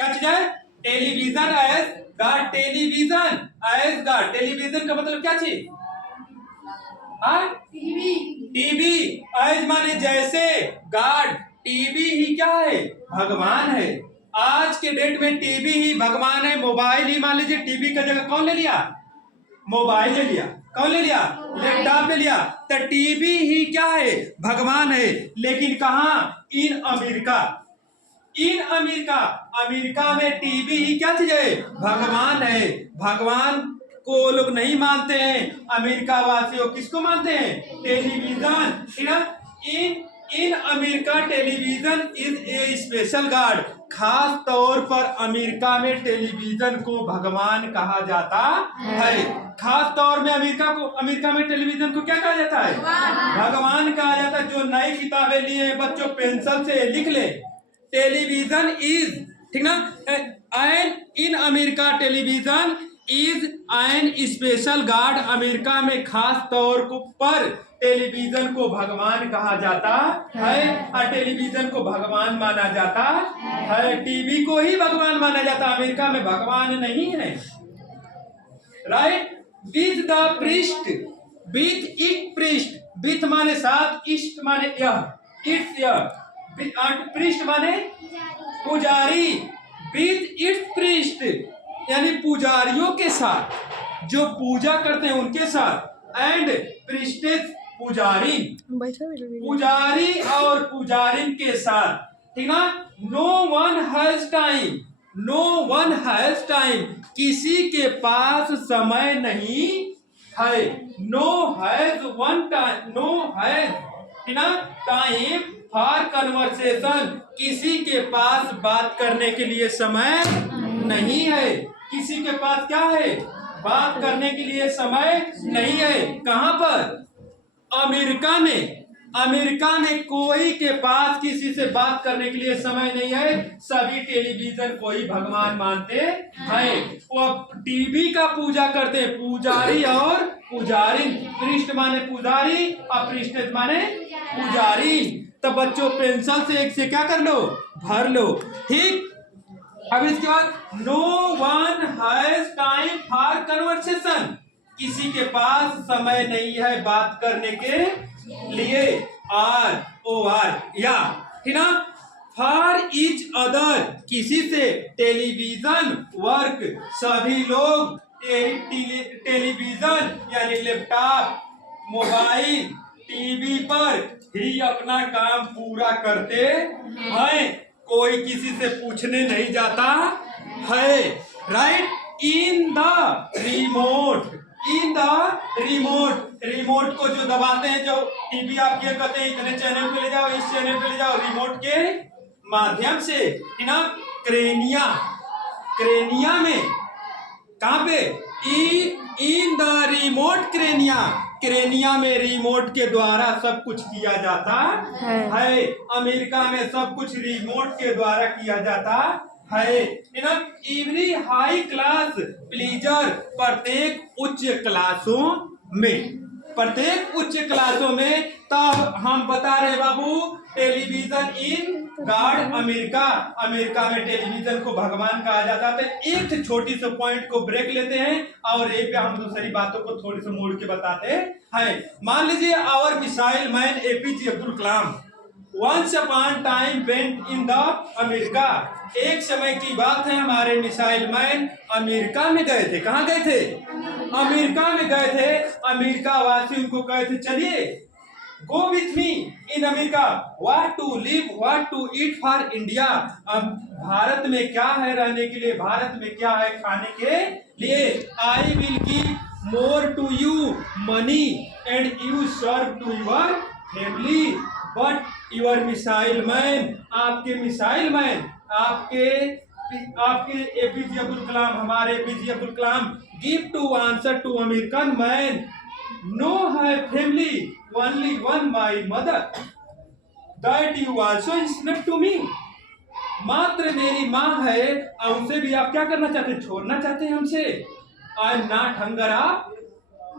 क्या चीज है? Television as god, television as god. Television का मतलब क्या चीज? टीवी। टीवी एज माने जैसे, गॉड टीवी ही क्या है? भगवान है। आज के डेट में टीवी ही भगवान है। मोबाइल ही मान लीजिए टीवी का जगह कौन ले लिया? मोबाइल ले लिया। कौन ले लिया? लैपटॉप ले लिया। तो टीवी ही क्या है? भगवान है। लेकिन कहा? In America, in America, America में टीवी ही क्या चीज है? भगवान है। भगवान को लोग नहीं मानते हैं। अमेरिका वासियों किसको मानते हैं? टेलीविजन, ठीक है? In in America television is a special god. खास तौर पर अमेरिका में टेलीविजन को भगवान कहा जाता है। खास तौर में अमेरिका में टेलीविजन को क्या कहा जाता है? भगवान कहा जाता है। जो नई किताबें लिए बच्चों पेंसिल से लिख ले, टेलीविजन इज, ठीक ना, and in America television is an special God. America में खास तौर पर टेलीविजन को भगवान कहा जाता है और टेलीविजन को भगवान माना जाता है। टीवी को ही भगवान माना जाता है, अमेरिका में भगवान नहीं है। Right? With the priest, with it priest, with माने साथ, इष्ट माने यह, इट्स यह, प्रीस्ट माने पुजारी, विथ इट्स प्रीस्ट यानी पुजारियों के साथ, जो पूजा करते हैं उनके साथ, एंड प्रीस्टेस पुजारी, पुजारी और पुजारिन के साथ, ठीक ना। No one has time, no one has time, किसी के पास समय नहीं है। No has one time, no has, ठीक ना, टाइम फॉर कन्वर्सेशन, किसी के पास बात करने के लिए समय नहीं है। किसी के पास क्या है? बात करने के लिए समय नहीं है। कहां पर? अमेरिका में। अमेरिका में कोई के पास किसी से बात करने के लिए समय नहीं है। सभी टेलीविजन को ही भगवान मानते हैं। वो टीवी का पूजा करते हैं, पुजारी और पुजारी। पृष्ठ माने पुजारी और पृष्ठ माने पुजारी। तो बच्चों पेंसिल से एक से क्या कर लो? भर लो। ठीक। अब इसके बाद no one has time for conversation, किसी के पास समय नहीं है बात करने के लिए। आर ओ आर या, ठीक ना, फॉर ईच अदर, किसी से। टेलीविजन वर्क, सभी लोग टेलीविजन यानी लैपटॉप, मोबाइल, टीवी पर ही अपना काम पूरा करते हैं। कोई किसी से पूछने नहीं जाता है। Right? In the remote, in the remote, remote को जो दबाते हैं, जो टीवी आप ये कहते हैं इतने चैनल पे ले जाओ, इस चैनल पे ले जाओ, रिमोट के माध्यम से, ना। क्रेनिया, क्रेनिया में कहां पे? In the remote crania, crania में रिमोट के द्वारा सब कुछ किया जाता है। अमेरिका में सब कुछ रिमोट के द्वारा किया जाता है। एवरी हाई क्लास प्लीजर, प्रत्येक उच्च क्लासों में, प्रत्येक उच्च क्लासों में। तब हम बता रहे बाबू, television in god, America, America में टेलीविजन को भगवान कहा जाता है। एक छोटी सी पॉइंट को ब्रेक लेते हैं और एक पे हम दूसरी बातों को थोड़ी सी मोड़ के बताते हैं। मान लीजिए our missile man APJ Abdul Kalam once upon time went in the America. एक समय की बात है, हमारे मिसाइल मैन अमेरिका में गए थे। कहां गए थे? अमेरिका में गए थे। अमेरिका वासी उनको कहे थे चलिए, go with me in America, what to live, what to eat for India. अब भारत में क्या है रहने के लिए, भारत में क्या है खाने के लिए। I will give more to you money and you serve to your family, but your missile man, आपके मिसाइल मैन, आपके एपीजे अब्दुल कलाम, हमारे APJ Abdul Kalam, give to answer to American man, no है family, only one my mother, that you also snap to me. मात्र मेरी माँ है और उनसे भी आप क्या करना चाहते हैं? छोड़ना चाहते हैं हमसे। I am not hunger of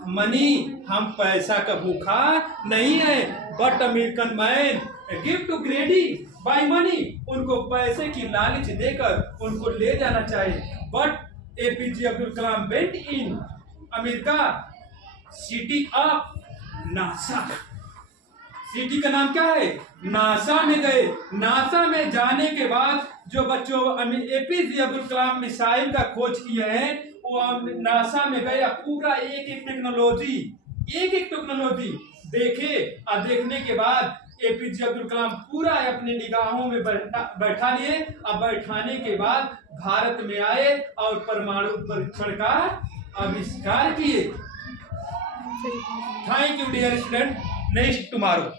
money, हम पैसा का भूखा नहीं है, but American man give to greedy by money, उनको पैसे की लालच देकर उनको ले जाना चाहिए। But APJ Abdul Kalam went in America city of NASA. City का नाम क्या है? नासा में गए। नासा में जाने के बाद जो बच्चों एपीजे अब्दुल कलाम मिसाइल का खोज किए हैं वो नासा में गए, पूरा एक एक टेक्नोलॉजी देखे और देखने के बाद एपीजे अब्दुल कलाम पूरा अपनी निगाहों में बैठा लिए और बैठाने के बाद भारत में आए और परमाणु परीक्षण का आविष्कार किए। Thank you dear student, next tomorrow.